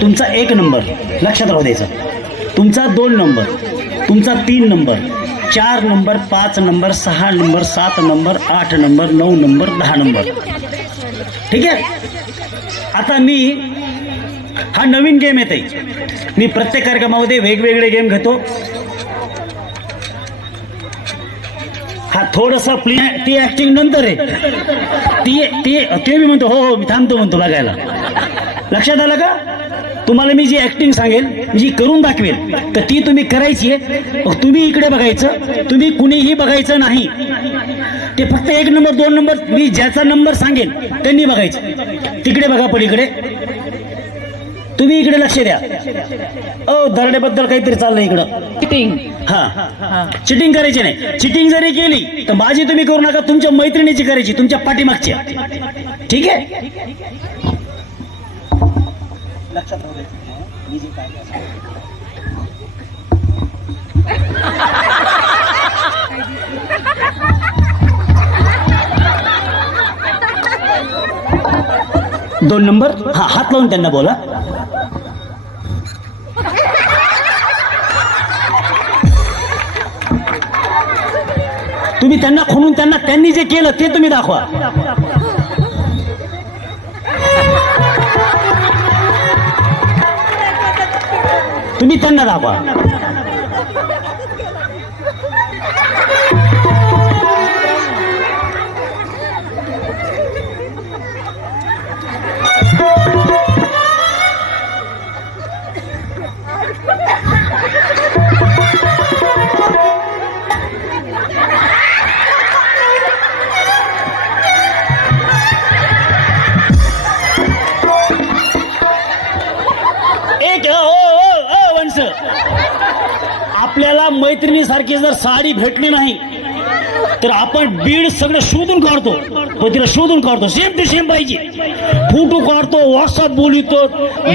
तुमचा 1 नंबर लक्षात राहू द्यायचा, तुमचा 2 नंबर, तुमचा 3 number, 4 number, 5 number, 6 number, 7 number, 8 number, 9 number, 10 number. ठीक आहे. आता मी हा नवीन गेम येते, मी प्रत्येक कार्यक्रमामध्ये वेगवेगळे गेम घेतो. हा थोडंसं ती ऍक्टिंग नंतर आहे, ते मी म्हणतो हो मी थांबतो म्हणतो बघायला. लक्षात आलं का? तुम्हाला मी जी ऍक्टिंग सांगेल, जी करून दाखवेल, तर ती तुम्ही करायची आहे. तुम्ही इकडे बघायचं, तुम्ही कुणीही बघायचं नाही. ते फक्त 1 नंबर 2 नंबर मी ज्याचा नंबर सांगेल त्यांनी बघायचं. तिकडे बघा पलीकडे, तुम्ही इकडे लक्ष द्या. दरड्याबद्दल काहीतरी चाललंय इकडं. चिटिंग. हा, चिटिंग करायची नाही. चिटिंग जरी केली तर माझी तुम्ही करू नका, तुमच्या मैत्रिणीची करायची, तुमच्या पाठीमागच्या. ठीक आहे. लक्षात राहू दे. मी जे काय 2 नंबर. हा, हात लावून त्यांना बोला. तुम्ही त्यांना खुणून त्यांनी जे केलं ते तुम्ही दाखवा. तुम्ही त्यांना दाखवा. आपल्याला मैत्रिणीसारखी जर साडी भेटली नाही तर आपण बीड सगळं शोधून काढतो, तिला शोधून काढतो. सेम टू सेम पाहिजे. फोटो काढतो, व्हॉट्सअप बोलतो,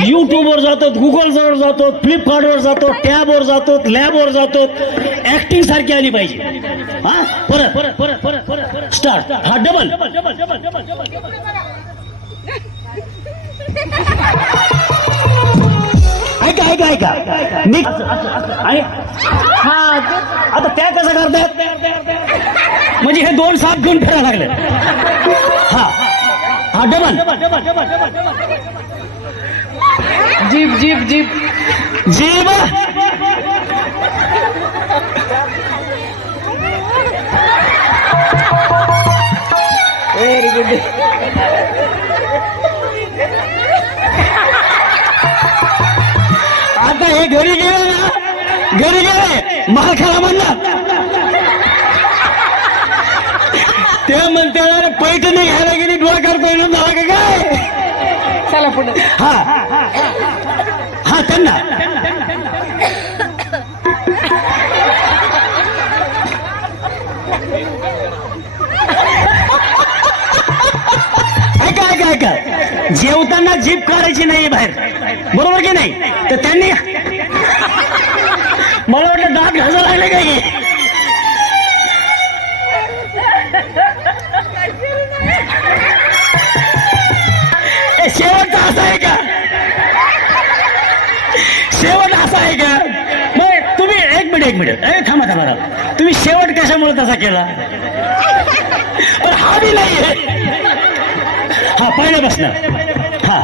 युट्यूबवर जातो, गुगलवर जातो, फ्लिपकार्टवर जातो, टॅबवर जातो, लॅबवर जातो. ऍक्टिंग सारखी आली पाहिजे. हा, परत परत परत परत परत स्टार्ट. हा, डबल. ऐका ऐका ऐका मी आणि हा आता त्या कसं करतात म्हणजे हे 2 साप घेऊन फिरायला लागले. हा हा, डबल. जीप जीप जीप जीब. Very good. आता हे घरी गेले ना, घरी गेले मला खायला म्हणलं, ते म्हणते पैठणी घ्यायला गेली डोळा करतोय ना मला का काय. चला पुढे. हा हा, त्यांना ऐका ऐका ऐका, जेवताना जीभ काढायची नाही बाहेर, बरोबर की नाही? तर त्यांनी मला वाटलं दात घासा लागले काही. शेवटचा असा आहे का? शेवट असा आहे का? मग तुम्ही एक मिनिट थांबा थांबा, तुम्ही शेवट कशामुळे तसा केला? पण हा बी नाही आहे. हा, पहिल्यापासून. हा,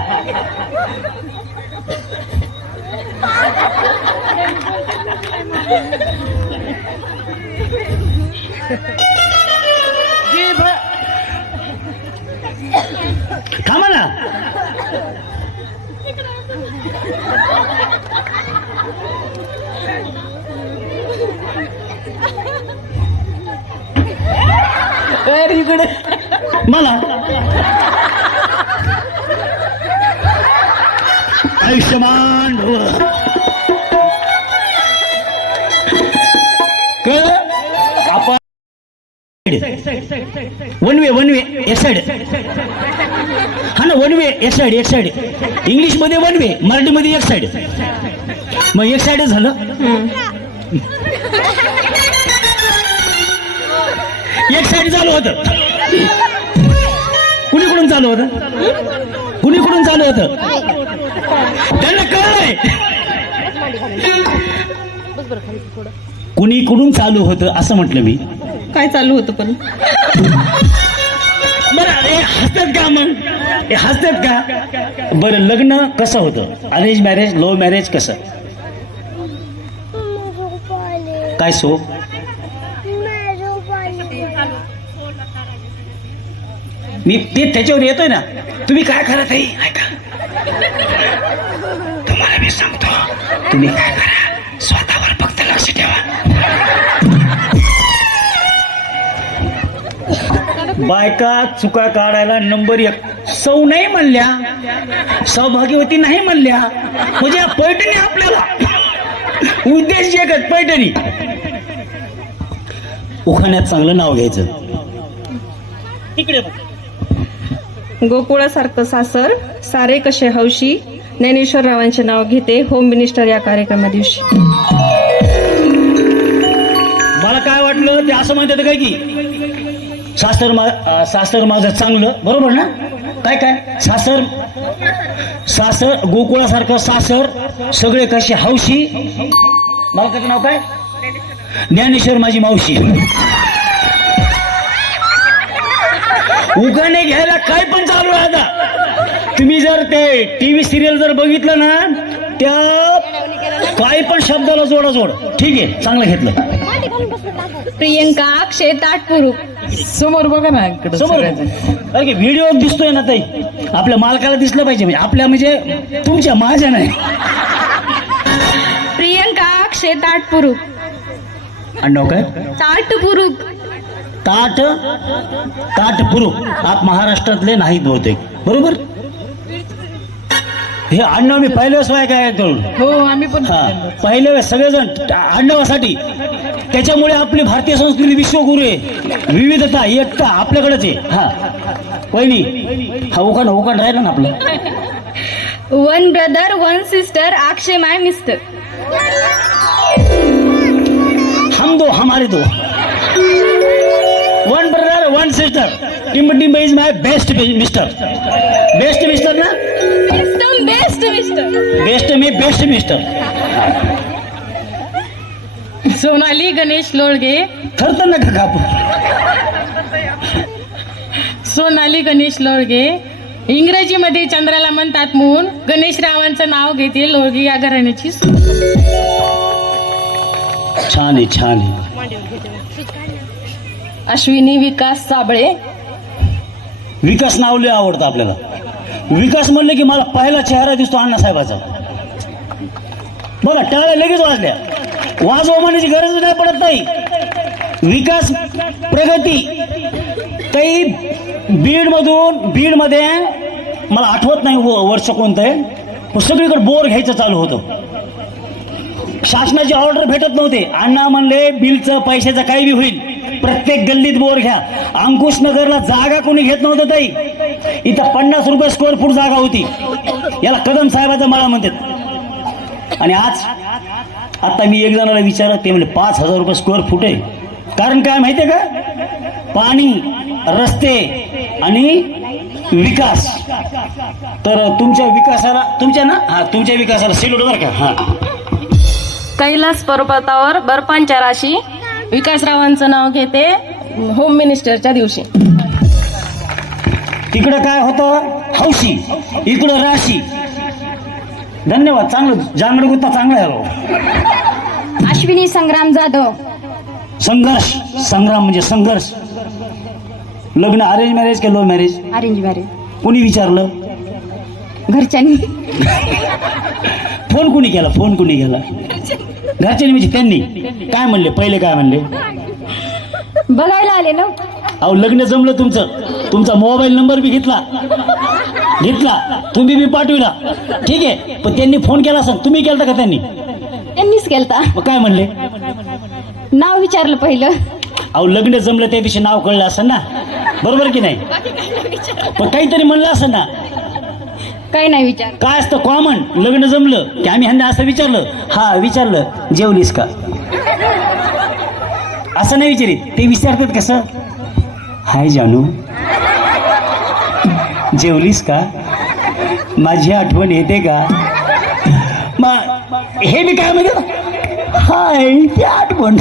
थांबा ना. इकडे मला आयुष्यमान आपण वन वे एक साइड. हा ना, वन वे एक साइड. इंग्लिश मध्ये वन वे, मराठी मध्ये एक साइड. मग एक साइड झालं. एक साइड चालू होतं. कुणीकडून चालू होतं? कुणीकडून चालू होतं त्यांना कळलंय कुणीकडून चालू होतं असं म्हटलं मी. काय चालू होतं पण? बरं हे हसतात का मग? हे हसतात का? बरं लग्न कसं होतं? अरेंज मॅरेज, लव्ह मॅरेज कसं काय सो? मी ते त्याच्यावर येतोय ना. तुम्ही काय करत आहे ऐका, तुम्हाला मी सांगतो तुम्ही काय करा, स्वतःवर फक्त लक्ष ठेवा. बायका चुका काढायला नंबर 1. सौ नाही म्हणल्या, सौभाग्यवती नाही म्हणल्या, म्हणजे या पैठणी आपल्याला उद्देश एकच, पैठणी उखाण्यात चांगलं नाव घ्यायचं. तिकडे गोकुळासारखं सासर, सारे कसे हौशी, ज्ञानेश्वर रावांचे नाव घेते होम मिनिस्टर या कार्यक्रमा दिवशी. मला काय वाटलं ते असं म्हणतात काय की सासर माझं चांगलं, बरोबर ना? काय काय सासर गोकुळासारखं सासर, सगळे कसे हौशी. बालकाचं नाव काय? ज्ञानेश्वर माझी मावशी. उगाणे घ्यायला काय पण चालू आहे आता. तुम्ही जर ते टीव्ही सिरियल जर बघितलं ना, त्या काय पण शब्दाला जोड. ठीक आहे, चांगलं घेतलं. प्रियंका अक्षय ताटपुरू. समोर बघा ना, समोर अरे व्हिडिओ दिसतोय ना ताई, आपल्या मालकाला दिसलं पाहिजे, म्हणजे आपल्या म्हणजे तुमच्या माझ्या नाही. प्रियंका अक्षय ताटपुरू. आडनाव काय? ताटपुरुक. ताटपुरुक. आप महाराष्ट्रातले नाहीत बहुतेक, बरोबर? हे आडनाव मी पहिल्या वेळेस काय करून. हो आम्ही पण. हा पहिल्या वेळेस सगळेजण आडनावासाठी. त्याच्यामुळे आपली भारतीय संस्कृती विश्वगुरु आहे. विविधता एकता आपल्याकडेच आहे. हा पहिली हा उखाण राहिला ना आपलं. One brother one sister Akshay my mister. हम दो हमारे दो. One brother one sister. टिंब is my best mister. Best mister ना? एकदम best mister. Best mister. Sonali Ganesh Lolge. ठरतं ना का कापू. सोनाली गणेश लोळगे. इंग्रजीमध्ये चंद्राला म्हणतात मून. गणेश रावांचं नाव घेते लोळगे या घराण्याची. छान आहे. अश्विनी विकास साबळे. विकास नाव लय आवडतं आपल्याला. विकास म्हणले की मला पहिला चेहरा दिसतो अण्णासाहेबाचा. बघा टाळ्या लगेच वाजल्या. वाजवा म्हणण्याची गरज नाही पडत नाही. विकास प्रगती काही बीडमध्ये मला आठवत नाही वर्ष कोणतं आहे, पण सगळीकडे बोर घ्यायचं चालू होतं. शासनाची ऑर्डर भेटत नव्हते. अण्णा म्हणले बिलचं पैशाचं काही बी होईल, प्रत्येक गल्लीत बोर घ्या. अंकुश नगरला जागा कोणी घेत नव्हतं ताई. इथं 50 रुपये स्क्वेअर फूट जागा होती. याला कदम साहेबाचा मळा म्हणतात. आणि आता मी एक जणाला विचारलं, ते म्हणजे 5000 रुपये स्क्वेअर फूट आहे. कारण काय माहितीये का? पाणी, रस्ते आणि विकास. तर तुमच्या विकासाला सेल्यूट बरं का. हा कैलास पर्वतावर बर्फांच्या राशी. विकासरावांचं नाव घेते होम मिनिस्टरच्या दिवशी. तिकडं काय होतं? हौशी. इकडं राशी. धन्यवाद. चांगलं जांगड गुत्ता चांगला आहे. अश्विनी संग्राम जाधव. संग्राम म्हणजे संघर्ष. लग्न अरेंज मॅरेज का लव्ह मॅरेज? Arrange marriage. कोणी विचारलं? घरच्यांनी. फोन कुणी केला? घरच्यांनी म्हणजे त्यांनी काय म्हणले? पहिले काय म्हणले? बघायला आले ना. अहो लग्न जमलं तुमचं. तुमचा मोबाईल नंबर बी घेतला, तुम्ही बी पाठविला, ठीक आहे. पण त्यांनी फोन केला असेल, तुम्ही केलता का? त्यांनीच केलता. मग काय म्हणले? नाव विचारलं पहिलं. अहो लग्न जमलं त्या दिवशी नाव कळलं असेल ना, बरोबर की नाही? पण काहीतरी म्हणलं असेल ना. काही नाही विचार. काय असतं कॉमन? लग्न जमलं की आम्ही ह्यांना असं विचारलं, हा विचारलं जेवलीस का, असं नाही विचारित. ते विचारतात कसं, हाय जानू जेवलीस का. माझी आठवण येते का? मग हे मी काय म्हणतो, हाय ती आठवण.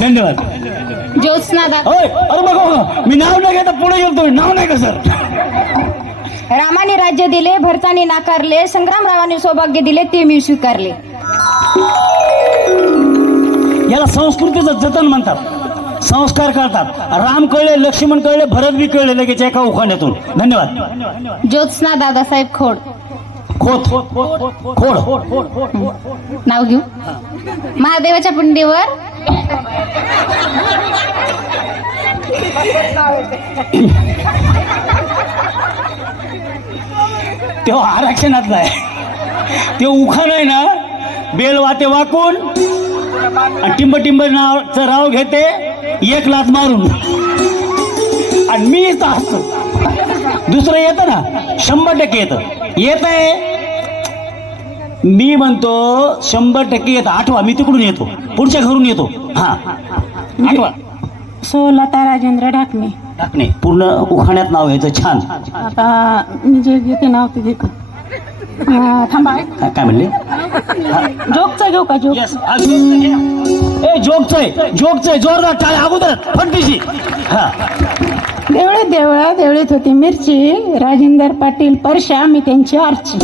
धन्यवाद. ज्योत्स्ना दादा. होय, अरे बघा मी नाव नाही घेता पुढे गेलो, नाव नाही का सर? रामाने राज्य दिले, भरताने नाकारले, संग्रामरावाने सौभाग्य दिले, ते मी स्वीकारले. याला संस्कृतीचं जतन म्हणतात, संस्कार करतात. राम कळले, लक्ष्मण कळले, भरत बी कळले लगेच एका उखाण्यातून. धन्यवाद. ज्योत्स्ना दादासाहेब खोड. खोड खोड नाव घेऊ. महादेवाच्या पिंडीवर तेव्हा आरक्षणातला आहे, ते उखाण आहे ना, बेल वाते वाकून टिंब टिंब नावचं राव घेते एक लाच मारून, आणि मी इथं असतो. दुसरं येतं ना, 100% येत आहे. मी म्हणतो 100% येतं. आठवा, मी तिकडून येतो, पुढच्या घरून येतो. हा आठवा. सोलता राजेंद्र ढाकणे. टाकणे पूर्ण उखाण्यात नाव यायचं. छान. आता मी जे घेते नाव ते घेतो. थांबा, काय म्हणले? जोकचा घेऊ का? जोक. ए जोगचंय जोरदार टाळ्या अगोदर फटकीशी. हा. देवळीत देवळीत होती मिरची, राजेंद्र पाटील परशा, मी त्यांची आरची.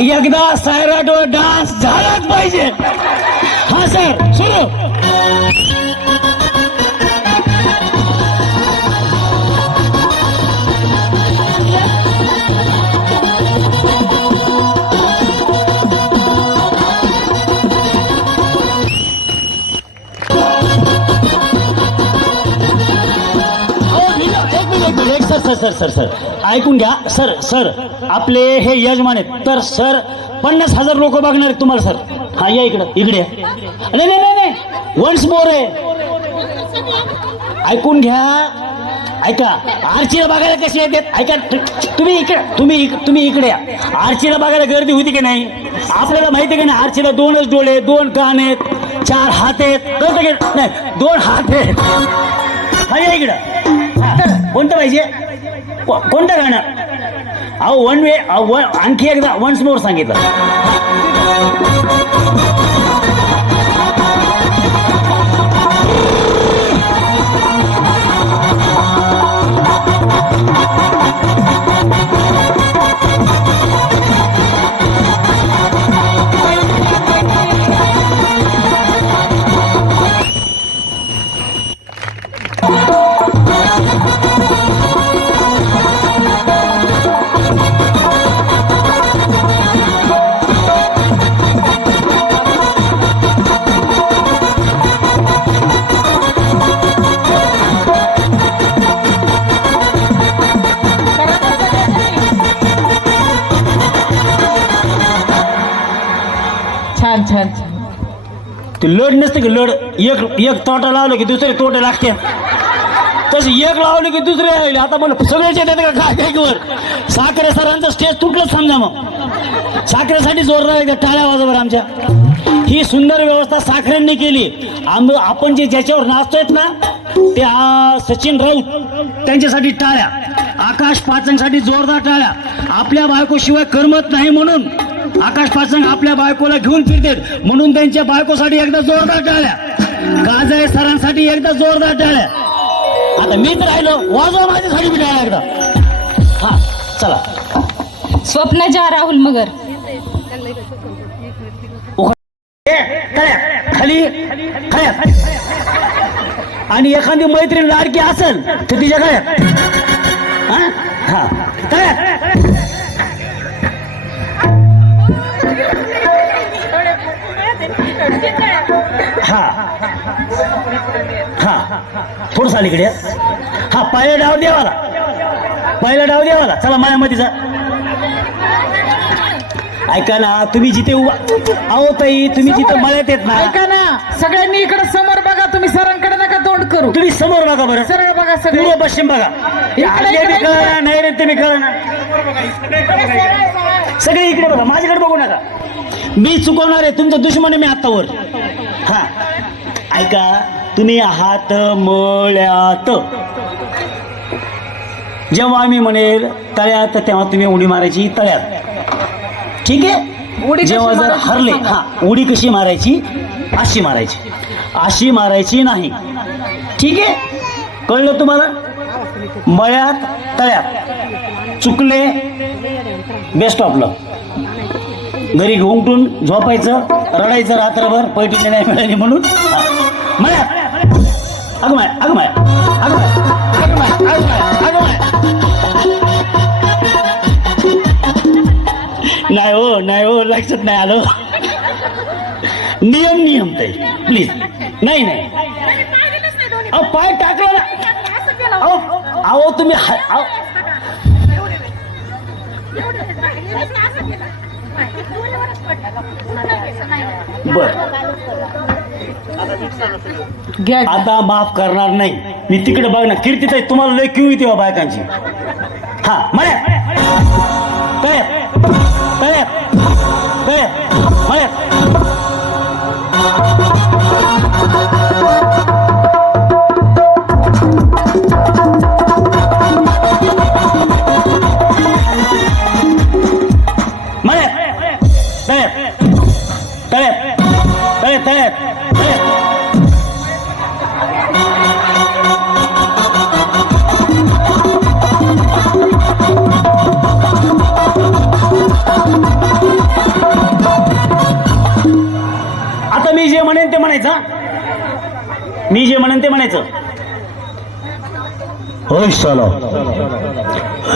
एकदा सायराटवर डान्स झालाच पाहिजे. हा सर, सुरू. सर ऐकून घ्या. सर आपले हे यजमान आहेत, तर सर 50,000 लोक बघणार आहेत तुम्हाला. सर हा या इकडे. नाही वन्स मोर आहे. ऐकून घ्या, ऐका. आरचीला बघायला कशी येतात ऐका. तुम्ही इकडे या. आरचीला बघायला गर्दी होती की नाही? आपल्याला माहिती आहे की नाही, आरचीला 2च डोळे, 2 कान आहेत, 4 हात आहेत. कळतं की नाही? 2 हात आहेत. हा या इकडं. कोणतं पाहिजे? कोणतं गाणं? अहो वन वे. आणखी एकदा वन्स मोर सांगितलं. छान. ते लढ नसते की लढ. एक तोटा लावलं की दुसरे तोटे लागते. तसे एक लावले की दुसरे राहिले. आता मला सगळ्याचे येतात का काय वर? साखरे सरांचं स्टेज तुटलंच समजा. मग साखरेसाठी जोरदार एकदा टाळ्या वाजवर. आमच्या ही सुंदर व्यवस्था साखरेंनी केली. आपण जे ज्याच्यावर नाचतोयत ना, ते सचिन राऊत, त्यांच्यासाठी टाळ्या. आकाश पाचनसाठी जोरदार टाळ्या. आपल्या बायकोशिवाय करमत नाही म्हणून आकाश पाचन आपल्या बायकोला घेऊन फिरतात, म्हणून त्यांच्या बायकोसाठी एकदा जोरदार टाळ्या. काजळे सरांसाठी एकदा जोरदार टाळ्या. आता मीच राहिलो, वाजवा माझ्यासाठी बी टाळ्या एकदा. हा चला. स्वप्नजा राहुल मगर. खाली आणि एखादी मैत्रीण लाडकी असेल तर तिच्या गळ्यात. हा थोडस अलीकडे. हा पहिला डाव देवाला. चला मायामतीचा. ऐका ना, तुम्ही जिथे उभा. अहो ताई, तुम्ही जिथे मळ्यात येत ना. ऐका ना, सगळ्यांनी इकडे समोर बघा. तुम्ही सरांकडे नका तोंड करू. तुम्ही समोर बघा बरं. सरळ बघा. सगळे पूर्व पश्चिम बघा. कळा नाही रे, ते मी कळा ना. सगळे इकडे बघा, माझ्याकडे बघू नका. मी चुकवणार आहे. तुमचं दुश्मन आहे मी आत्तावर. हा ऐका, तुम्ही आहात मळ्यात. जेव्हा आम्ही म्हणेल तळ्यात तेव्हा तुम्ही उडी मारायची तळ्यात. ठीक आहे. उडी कशी जेव्हा जर मारायची हरले सांगा. हा उडी कशी मारायची, अशी मारायची, अशी मारायची नाही. ठीक आहे, कळलं तुम्हाला? मळ्यात तळ्यात चुकले बेस्ट ऑफ लक. घरी घुंगटून झोपायचं, रडायचं रात्रभर पैठणी नाही मिळाली म्हणून. हा. मळ्यात अगं माय अगं माय अगं माय अगं माय अगं माय अगं माय. नाही हो, नाही हो, लक्षात नाही आलं. नियम नियम ताई प्लीज. नाही नाही अहो पाय टाकला ना. अहो तुम्ही बर घ्या आता माफ करणार नाही मी. तिकडे बघ ना कीर्ती ताई, तुम्हाला लय क्यू येते बायकांची. हा मळ्यात तळ्यात तळ्यात तळ्यात मळ्यात. आता मी जे म्हणेन ते म्हणायचं. मी जे म्हणेन ते म्हणायचं. ओए साला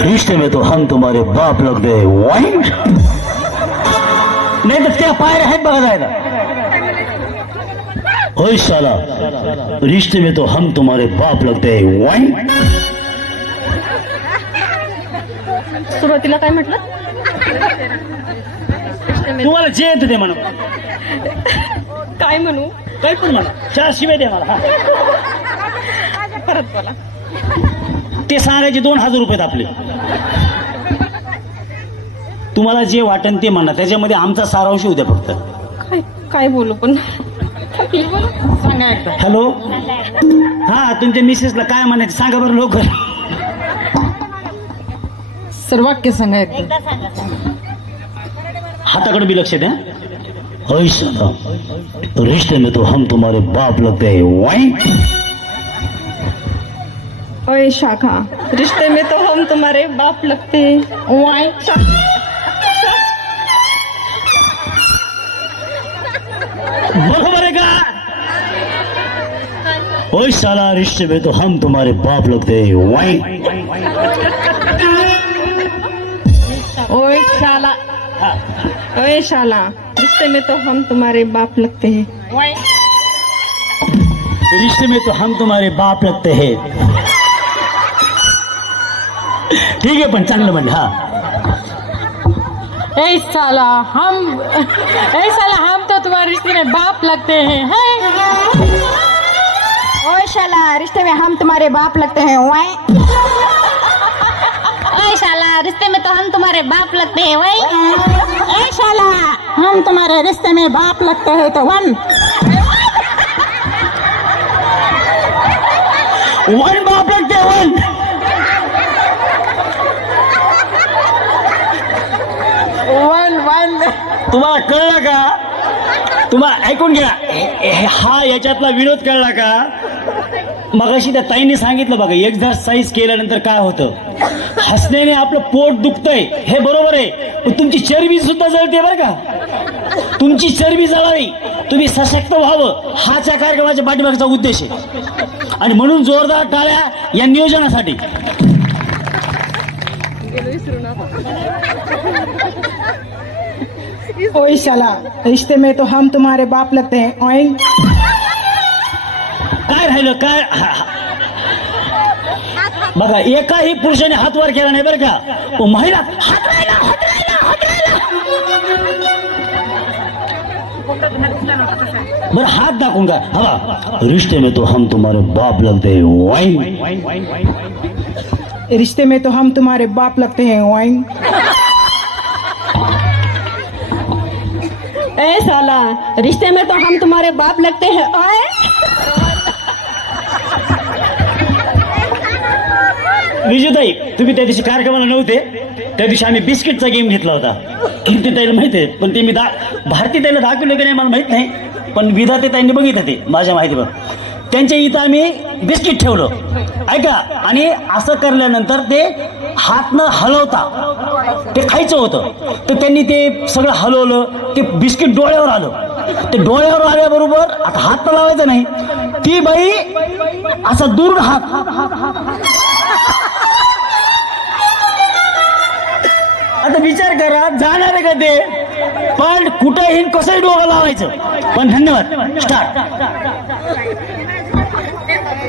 रिश्ते में तो हम तुम्हारे बाप लगते हैं. वाईट नाही तर त्या पायऱ्या आहेत बघा जायला. ओए साला रिश्ते में तो हम तुम्हारे बाप लगते हैं. वाईट सुरुवातीला काय म्हटलं? तुम्हाला जे येतं ते म्हणू. काय म्हणू? काही पण म्हणा, 4 शिवाय द्या मला. परत बोला. ते सांगायचे 2000 रुपये आपले. तुम्हाला जे वाटेल ते म्हणा, त्याच्यामध्ये आमचा सारांश होऊ द्या फक्त. काय बोलू पण सांगा एकदा. हॅलो हा तुमच्या मिसेसला काय म्हणायचं सांगा बरं लवकर. सर वाक्य सांगा एकदा. हाताकडे बी लक्ष द्या. ऐसा रिश्ते में तो हम तुम्हारे बाप लगते हैं. वाईट ओए शाखा रिश्ते में तो हम तुम्हारे बाप लगते हैं. वाई बरोबर आहे का? ओए साला रिश्ते में तो हम तुम्हारे बाप लगते हैं. वाईट ओए शाला ओए शाला रिश्ते में तो हम तुम्हारे बाप लगते हैं. रिश्ते में तो हम तुम्हारे बाप लगते हैं. ठीक आहे पण चांगलं म्हणजे. हा ए साला हम तो तुम्हारे रिश्ते में बाप लगते हैं. ओए शाला रिश्ते में हम तुम्हारे बाप लगते हैं. वाई ओए शाला रिश्ते में तो हम तुम्हारे बाप लगते हैं. वही ए शाला हम तुम्हारे रिश्ते में बाप लगते हैं. तो वन बाप लगते हैं. वन तुम्हाला कळला का? तुम्हाला ऐकून घ्या. हा याच्यातला विनोद कळला का? मगाशी त्या ताईने सांगितलं बघा, एक्झरसाइज केल्यानंतर काय होतं. हसण्याने आपलं पोट दुखतंय हे बरोबर आहे, पण तुमची चरबी सुद्धा जळते बरं का. तुमची चरबी जळावी, तुम्ही सशक्त व्हावं, हाच या कार्यक्रमाच्या पाठीमागचा उद्देश आहे. आणि म्हणून जोरदार टाळ्या या नियोजनासाठी. ओए शाला रिश्ते में तो हम तुम्हारे बाप लगते हैं. ओए काय राहिलं काय? बघा एकाही पुरुषाने हात वर केला नाही बरं का. महिला हात राहिला, हात राहिला, हात राहिला. बरं हात दाखवून का? हवा रिश्ते में तो हम तुम्हारे बाप लगते हैं. वाईन रिश्ते में तो हम तुम्हारे बाप लगते हैं. वाइन ए साला रिश्ते में तो हम तुम्हारे बाप लगते हैं. ओए विजूताई, तुम्ही त्या दिवशी कार्यक्रमाला नव्हते. त्या दिवशी आम्ही बिस्किटचा गेम घेतला होता. कीर्ती ताईला माहिती आहे, पण ते मी भारती ताईला दाखवलं की नाही मला माहित नाही, पण विधाते ताईंनी बघितलं ते माझ्या माहितीवर. त्यांच्या इथं आम्ही बिस्किट ठेवलं ऐका, आणि असं करल्यानंतर ते हात न हलवता ते खायचं होतं. तर त्यांनी ते सगळं हलवलं, ते बिस्किट डोळ्यावर आलं. ते डोळ्यावर आल्याबरोबर आता हात तर लावायचा नाही, ती बाई असा दूर हात, आता विचार करा जाणार आहे का ते, पण कुठेही कसंही डोळा लावायचं. पण धन्यवाद. स्टार्ट.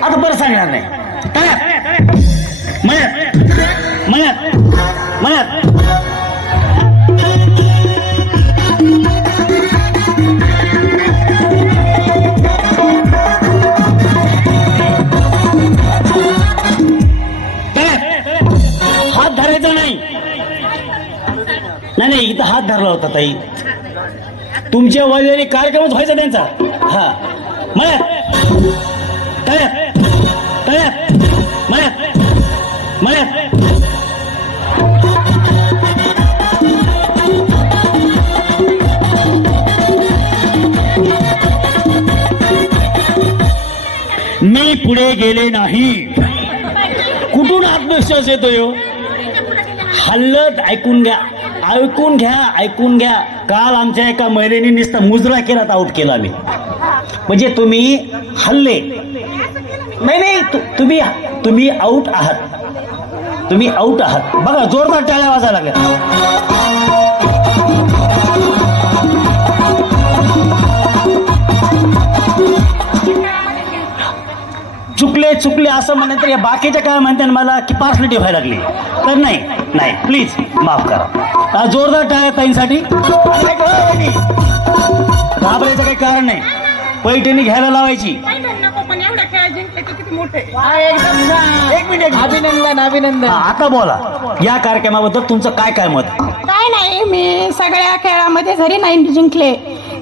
आता परत सांगणार नाही. मनात मनात मनात हात धरायचा नाही. नाही इथं हात धरला होता ताई, तुमच्या वडिलांनी कार्यक्रमच व्हायचा त्यांचा. हा मनात तळ्यात तळ्यात मनात मनात. मी पुढे गेले नाही. कुठून आत्मविश्वास येतोय? हल्लत ऐकून घ्या, ऐकून घ्या, ऐकून घ्या. काल आमच्या एका महिलेने नुसता मुजरा केला तर आउट केला मी. म्हणजे तुम्ही हल्ले नाही, तुम्ही आउट आहात, तुम्ही आउट आहात. बघा जोरदार टाळ्या वाजायला लागल्या. चुकले असं म्हणत या बाकीच्या काय म्हणते मला की पार्सलिटी व्हायला लागली. तर नाही प्लीज माफ करा. जोरदार टाळ्या ताईंसाठी. घाबरायचं काही कारण नाही. पैठणी घ्यायला लावायची. एक मिनिट. अभिनंदन. आता बोला या कार्यक्रमाबद्दल तुमचं काय मत? काय नाही, मी सगळ्या खेळामध्ये जरी नाही जिंकले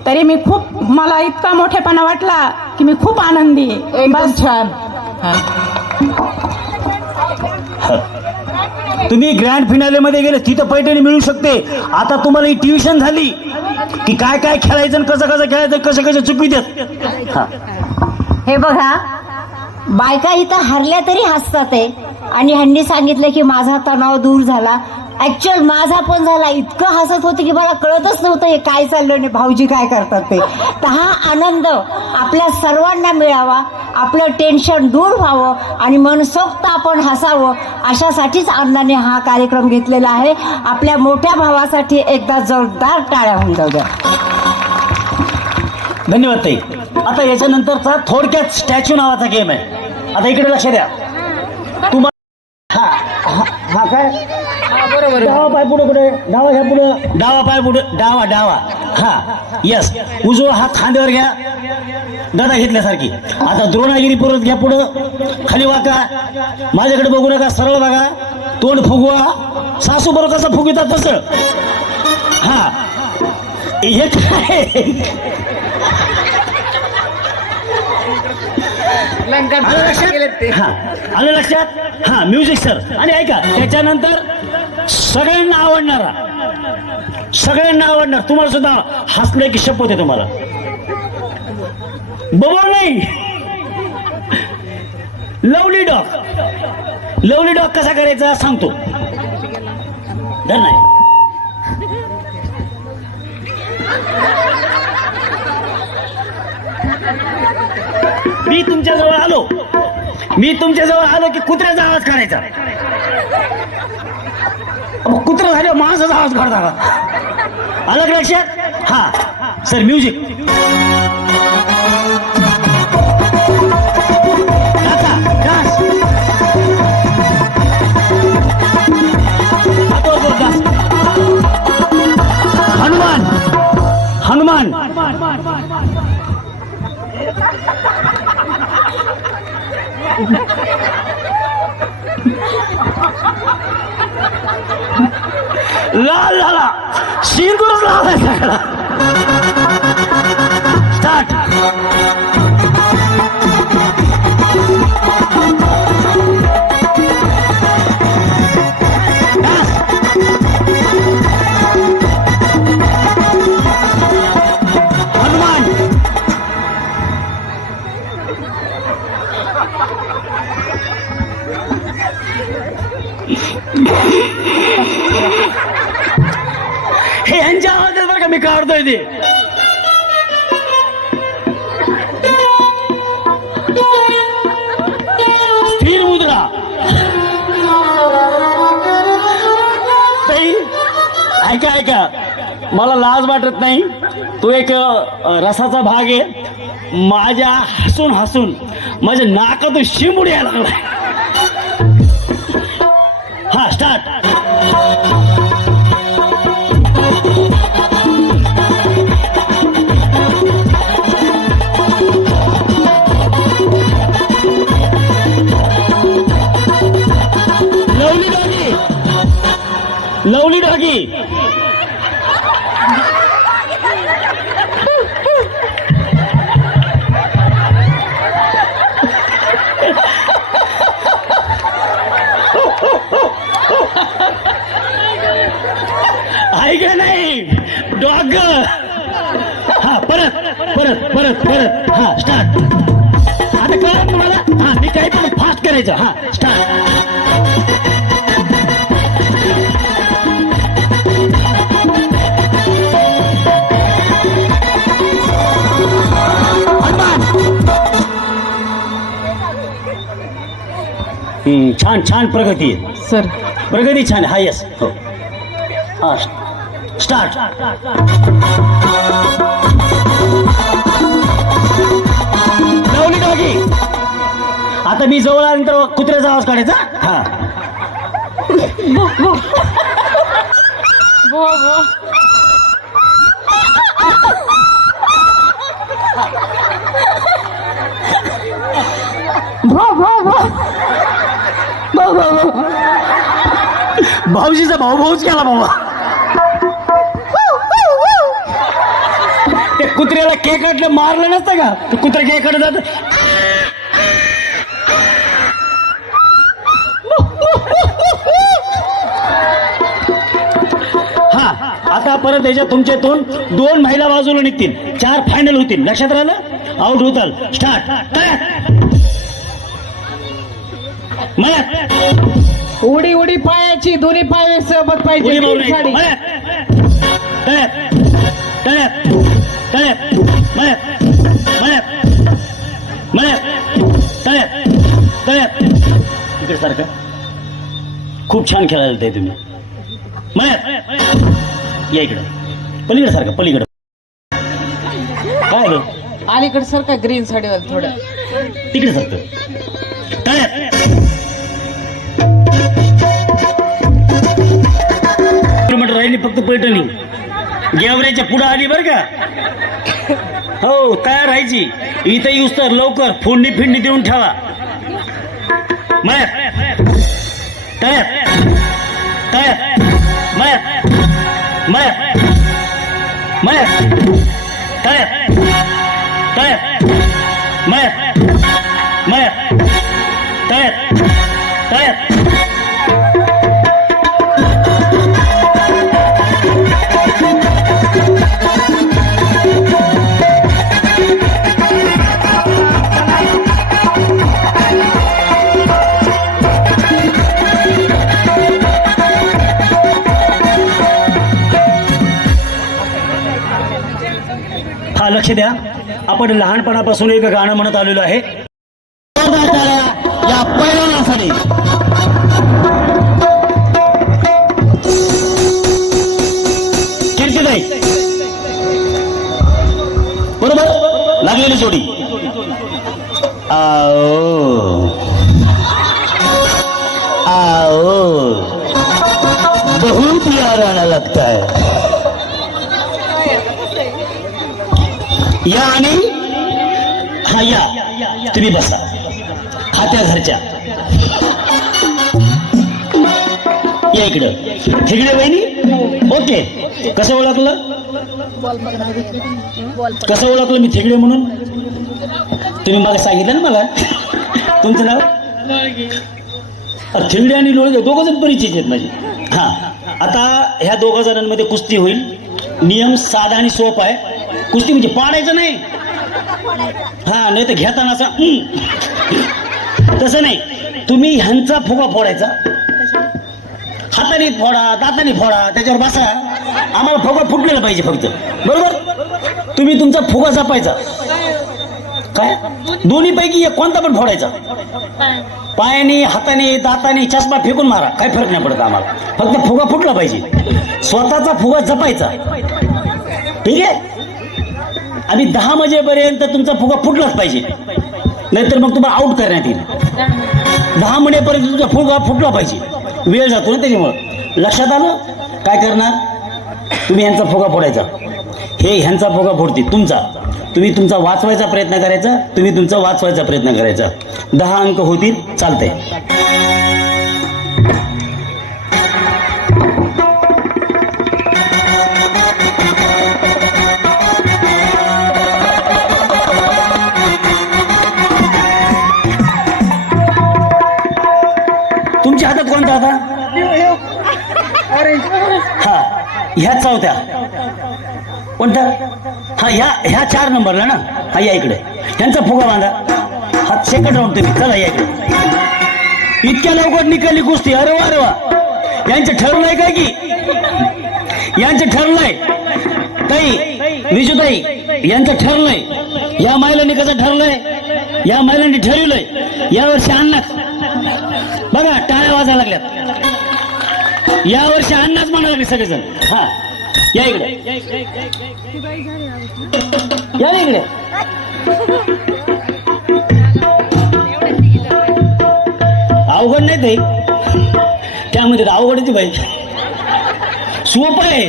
तरी मी खूप, मला इतका मोठेपणा वाटला की मी खूप आनंदी आहे. एकदम छान. तुम्ही ग्रँड फिनाले मध्ये गेले, तिथं पैठणी मिळू शकते. आता तुम्हाला ही ट्युशन झाली की काय खेळायचं, कसं खेळायचं, कसं चुकवितात. हे बघा, बायका इथं हरल्या तरी हसतात आहे, आणि ह्यांनी सांगितलं की माझा तणाव दूर झाला. ऍक्च्युअल माझा पण झाला. इतकं हसत होतं की मला कळतच नव्हतं हे काय चाललं आणि भाऊजी काय करतात ते. तर हा आनंद आपल्या सर्वांना मिळावा, आपलं टेन्शन दूर व्हावं आणि मनसोक्त आपण हसावं, अशासाठीच अण्णाने हा कार्यक्रम घेतलेला आहे. आपल्या मोठ्या भावासाठी एकदा जोरदार टाळ्या होऊन जाऊ द्या. धन्यवाद ताई. आता याच्यानंतरचा थोडक्यात स्टॅच्यू नावाचा गेम आहे. आता इकडे लक्ष द्या. तुम्हाला हा काय बरोबर. डावा पाय पुढे कुठे, डावा घ्या पुढे, डावा पाय पुढे, डावा. हा यस. उजवा हात खांद्यावर घ्या, गदा घेतल्यासारखी. आता द्रोणागिरी परत घ्या पुढं, खाली वाका, माझ्याकडे बघू नका, सरळ बघा, तोंड फुगवा. सासू बरोबर कसं फुगवतात तसं. हा हे काय आलं लक्षात? हा म्युझिक सर. आणि ऐका, त्याच्यानंतर सगळ्यांना आवडणार, तुम्हाला सुद्धा हसलं की शपथ आहे तुम्हाला. बबल नाही, लवली डॉग कसा करायचा सांगतो. नाही मी तुमच्या जवळ आलो की कुत्र्याचा आवाज काढायचा. कुत्रा झालं माणसाचा आवाज काढता का? अलग लक्षात? हा सर म्युझिक. हनुमान लाल झाला, सिंदूरच लावायचा. स्टार्ट. हे यांच्या आवाजात बरं का मी काढतोय ते. स्थिर मुद्रा. ताई, ऐका ऐका, मला लाज वाटत नाही. तो एक रसाचा भाग आहे. माझ्या हसून हसून माझ्या नाकातून शिंबूड यायला लागलाय. हा start. Lovely doggy, lovely doggy. आहे का नाही डॉग. हा परत परत परत परत. हा स्टार्ट. आता कळलं तुम्हाला. हा मी काही पण फास्ट करायचं. हा स्टार्ट. छान छान प्रगती आहे सर. प्रगती छान. हा यस हो. हा स्टार्ट. Lovely doggy. आता मी जवळ आल्यानंतर कुत्र्याचा आवाज काढायचा. हा भो भो. भाऊजीचा भाऊ भाऊच केला बाबा. ते कुत्र्याला केकाटलं मारलं नसतं का. ते कुत्रा केकाट जात. हा आता परत याच्यात तुमच्यातून 2 महिला बाजूला निघतील. 4 फायनल होतील. लक्षात राहिलं. आउट होताल. स्टार्ट. मळ्यात उडी उडी पायाची, दोन्ही पाय सोबत पाहिजे. उडी मारून साडी. तळ्यात तळ्यात तळ्यात मळ्यात मळ्यात मळ्यात तळ्यात तळ्यात. इकडे सारखं. खूप छान खेळायला ते तुम्ही. मळ्यात या इकडं. पलीकडे सारखं. पलीकडं काय ग. अलीकडे सर का ग्रीन साडीवर थोडं तिकडे सारखं. तळ्यात. किलोमीटर राहिली फक्त पैठणी. गेवऱ्याच्या पुढे आली बरं का. हो तयार राहायची. इथं येऊस तर लवकर फोडणी फिडणी देऊन ठेवा. मळ्यात तळ्यात तळ्यात मळ्यात मळ्यात मळ्यात तळ्यात तळ्यात मळ्यात मळ्यात तळ्यात तळ्यात. हा लक्ष द्या. आपण लहानपणापासून एक गाणं म्हणत आलेलो आहे. या पैलवानासाठी कीर्तीताई बरोबर लागलेली जोडी. आओ आओ बहुत प्यार आना लगता है. या आणि हा या तुम्ही बसा. खात्या घरच्या या इकडं. ठिगडे वहिनी. ओके. कसं ओळखलं. कसं ओळखलं मी ठिगडे म्हणून. तुम्ही मला सांगितलं ना मला. तुमचं नाव. ठिगडे आणि लोळगे दोघं जण परिचित आहेत माझे. हा आता ह्या 2 जणांमध्ये कुस्ती होईल. नियम साधा आणि सोपा आहे. कुस्ती म्हणजे पाडायचं नाही. हा नाही तर घेताना असं तसं नाही. तुम्ही ह्यांचा फुगा फोडायचा हाताने फोडा, दाताने फोडा, त्याच्यावर बसा. आम्हाला फुगा फुटलेला पाहिजे फक्त, बरोबर? तुम्ही तुमचा फुगा जपायचा. काय दोन्ही पैकी एक कोणता पण फोडायचा. पायाने, हाताने, दाताने चष्मा फेकून मारा, काय फरक नाही पडत आम्हाला. फक्त फुगा फुटला पाहिजे. स्वतःचा फुगा जपायचा. ठीक आहे? आणि 10 वाजेपर्यंत तुमचा फुगा फुटलाच पाहिजे, नाहीतर मग तुम्हाला आउट करण्यात येईल. 10 मिनिटापर्यंत तुमचा फुगा फुटला पाहिजे. वेळ जातो ना त्याच्यामुळं. लक्षात आलं? काय करणार तुम्ही? यांचा फुगा फोडायचा. हे ह्यांचा फुगा फोडतील तुमचा. तुम्ही तुमचा वाचवायचा प्रयत्न करायचा. 10 अंक होतील. चालतंय. तुमच्या हातात कोणता होता? हा, ह्या चौथ्या कोणता? हा, ह्या 4 नंबरला ना. हा, या इकडे. ह्यांचा फुगा बांधा. हा, सेकंड राऊंड तुम्ही. चला या इकडे. इतक्या लवकर निकाली कुस्ती. अरे वा, अरे वा. यांचं ठरलंय काय की? यांचं ठरलंय ताई, विजूताई, यांचं ठरलंय. या महिलांनी कसं ठरलंय? या महिलांनी ठरवलंय यावर्षी अन्नाच. बघा, टाळ्या वाजायला लागल्यात. यावर्षी अन्नाच म्हणायला लागले सगळेजण. हा, या इकडे. या इकडे. अवघड नाही ते, त्यामध्ये अवघडच बाई. सोपं आहे.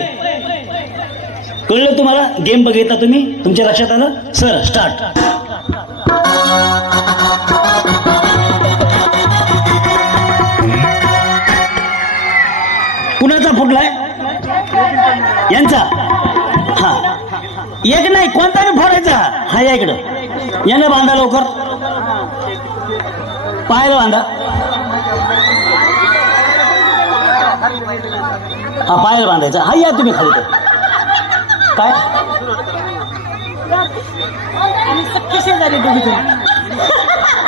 कळलं तुम्हाला? गेम बघितला तुम्ही? तुमच्या लक्षात आलं? Sir start. कुणाचा फुटलाय? यांचा. हा, एक नाही, कोणता बी फोडायचा. हा, या इकडं. याने बांधा लवकर. पायाला बांधा. हा, पायाला बांधायचा. हा, या तुम्ही खाली. तर काय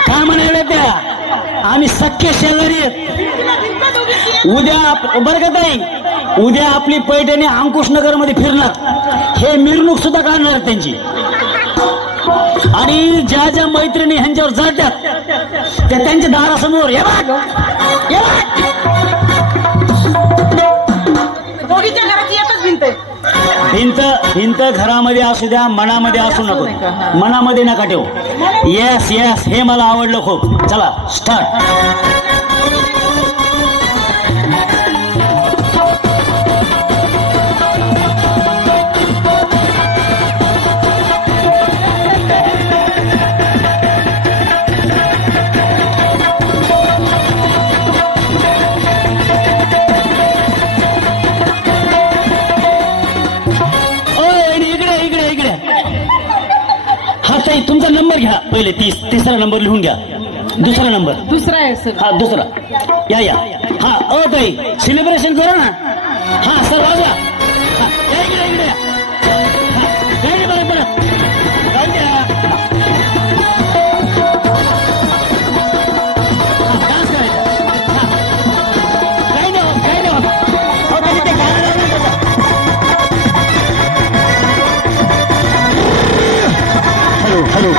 काय म्हणायला त्या? आम्ही सख्य शेजारी आहेत. उद्या बरं का ताई, उद्या आपली पैठणी अंकुशनगर मध्ये फिरणार. हे मिरवणूक सुद्धा काढणार त्यांची. आणि ज्या ज्या मैत्रिणी ह्यांच्यावर जातात त्या त्यांच्या दारासमोर भिंत घरामध्ये असू द्या, मनामध्ये असू नको. मनामध्ये नका ठेवू. येस येस, हे मला आवडलं खूप. चला स्टार्ट. तुमचा नंबर घ्या पहिले. तिसरा नंबर लिहून घ्या. दुसरा नंबर. दुसरा आहे सर. हा, दुसरा. या या. हा, ताई सेलिब्रेशन करू ना. हा, सर वाजवा. या इकडे, इकडे या. हा, परत परत जाऊन द्या. डान्स करायचा. हा, काही नाही होत, काही नाही होत. त्याचे ते गाणं लावलं त्याचं. Hello hello.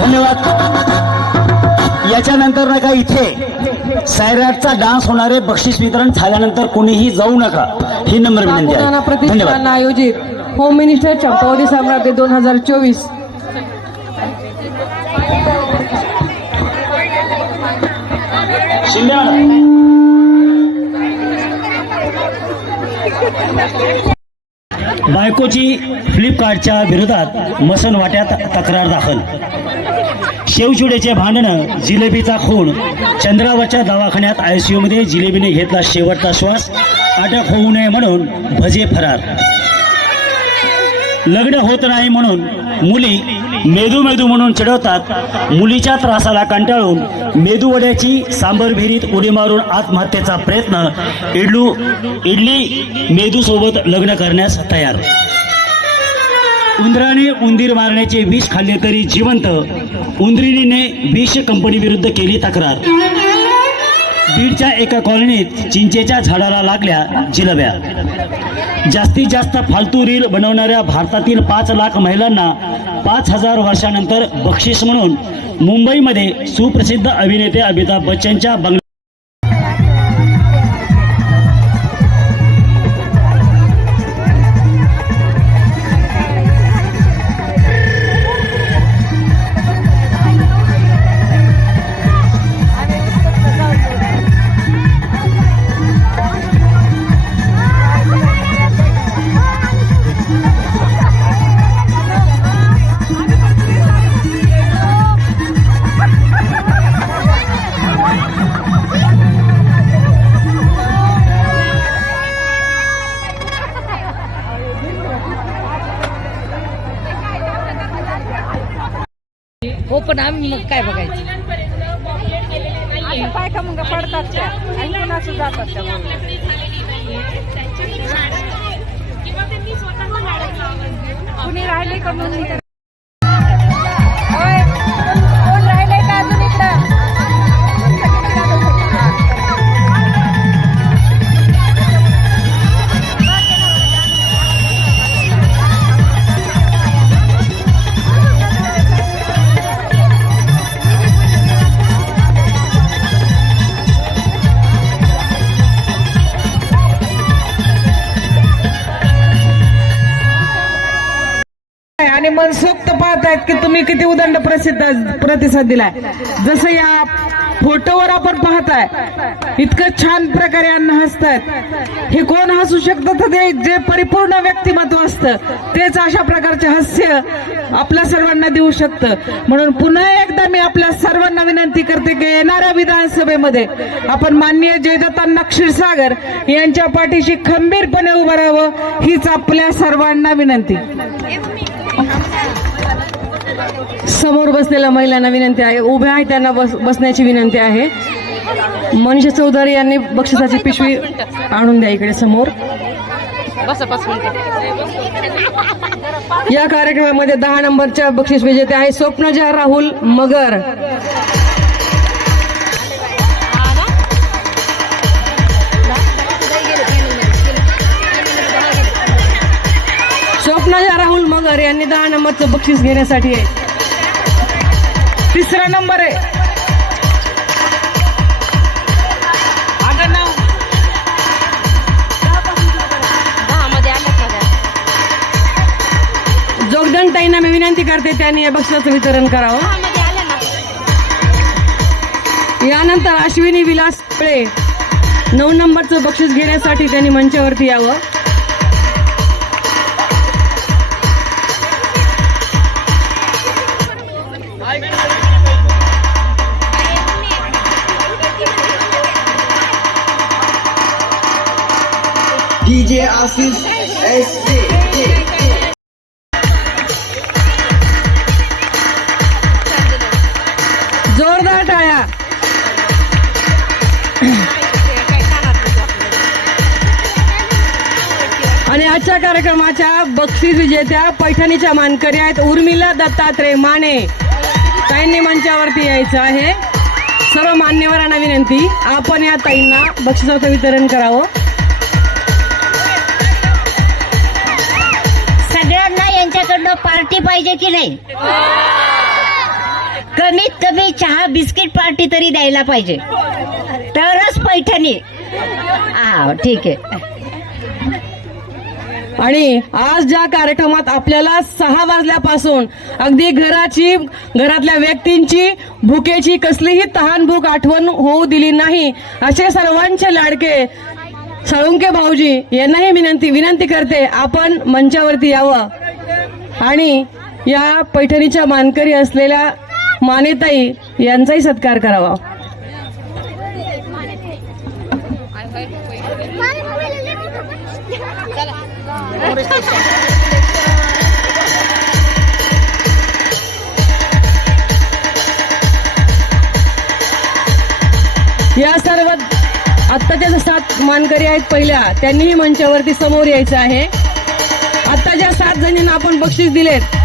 धन्यवाद. याच्यानंतर नका इथे सैराटचा डान्स होणारे बक्षीस वितरण झाल्यानंतर कोणीही जाऊ नका, ही नम्र विनंती आहे. धन्यवाद. आयोजित होम मिनिस्टर चंपावती सम्राट 2024 बायकोची फ्लिपकार्टच्या विरोधात मसन वाट्यात तक्रार दाखल. शेवचिड्याचे भांडणं, जिलेबीचा खून, चंद्रावरच्या दवाखान्यात ICU मध्ये जिलेबीने घेतला शेवटचा श्वास, अटक होऊ नये म्हणून भजे फरार. लग्न होत नाही म्हणून मुली मेदू मेदू म्हणून चिडवतात. मुलीच्या त्रासाला कंटाळून मेदूवड्याची सांबर विहिरीत उडी मारून आत्महत्येचा प्रयत्न. इडली मेदू सोबत लग्न करण्यास तयार. उंदराने उंदीर मारण्याचे विष खाल्ले तरी जिवंत. उंदरिणीने विष कंपनी विरुद्ध केली तक्रार. बीडच्या एका कॉलनीत चिंचेच्या झाडाला लागल्या जिलब्या. जास्तीत जास्त फालतू रील बनवणाऱ्या भारतातील 5 लाख महिलांना 5,000 वर्षानंतर बक्षीस म्हणून मुंबईमध्ये सुप्रसिद्ध अभिनेते अमिताभ बच्चनच्या बंगल्या. हो पण आम्ही मग काय बघायचं. बायका मग पडतात त्या आणि कोणाचं जातात त्या कुणी राहिले का म्हणून कोण राहिले का अजून इकडं. आणि मनसोक्त पाहतायत की तुम्ही किती उदंड प्रतिसाद दिलाय. जसं या फोटोवर आपण पाहताय इतकं छान प्रकारे अन्न हसतायत. हे कोण हसू शकतं तर ते जे परिपूर्ण व्यक्तिमत्व असतं तेच अशा प्रकारचे हास्य आपल्या सर्वांना देऊ शकतं. म्हणून पुन्हा एकदा मी आपल्या सर्वांना विनंती करते की येणाऱ्या विधानसभेमध्ये आपण माननीय जयदत्तांना क्षीरसागर यांच्या पाठीशी खंबीरपणे उभं राहावं हीच आपल्या सर्वांना विनंती. समोर बसलेल्या महिलांना विनंती आहे, उभ्या आहे त्यांना बसण्याची विनंती आहे. मनीषा चौधरी यांनी बक्षिसाची पिशवी आणून द्या इकडे समोर. या कार्यक्रमामध्ये 10 नंबरच्या बक्षीस विजेते आहे स्वप्नजा राहुल मगर. स्वप्नजा राहुल मगर यांनी 10 नंबरचं बक्षीस घेण्यासाठी आहे. 3रा नंबर आहे. जोगदंड ताईंना मी विनंती करते त्यांनी या बक्षिसाचं वितरण करावं. यानंतर अश्विनी विलास पिळे 9 नंबरचं बक्षीस घेण्यासाठी त्यांनी मंचावरती यावं. DJ Asif SK. जोरदार टाळ्या. आणि आजच्या कार्यक्रमाच्या बक्षीस विजेत्या पैठणीच्या मानकरी आहेत उर्मिला दत्तात्रय माने. ताईंनी मंचावरती यायचं आहे. सर्व मान्यवरांना विनंती आपण या ताईंना बक्षिसाचं वितरण करावं. सगळ्यांना यांच्याकडनं पार्टी पाहिजे की नाही. कमीत कमी चहा बिस्किट पार्टी तरी द्यायला पाहिजे तरच पैठणी. हा ठीक आहे. आणि आज ज्या कार्यक्रमात आपल्याला 6 वाजल्यापासून अगदी घरातल्या व्यक्तींची भुकेची कसलीही तहानभूक आठवण होऊ दिली नाही असे सर्वांचे लाडके साळुंके भाऊजी यांनाही विनंती करते आपण मंचावरती यावं आणि या पैठणीच्या मानकरी असलेल्या मानेताई यांचाही सत्कार करावा. या सर्व आत्ताच्या ज्या 7 मानकरी आहेत पहिल्या, त्यांनीही मंचावरती समोर यायचं आहे. आता ज्या 7 जणींना आपण बक्षीस दिलेत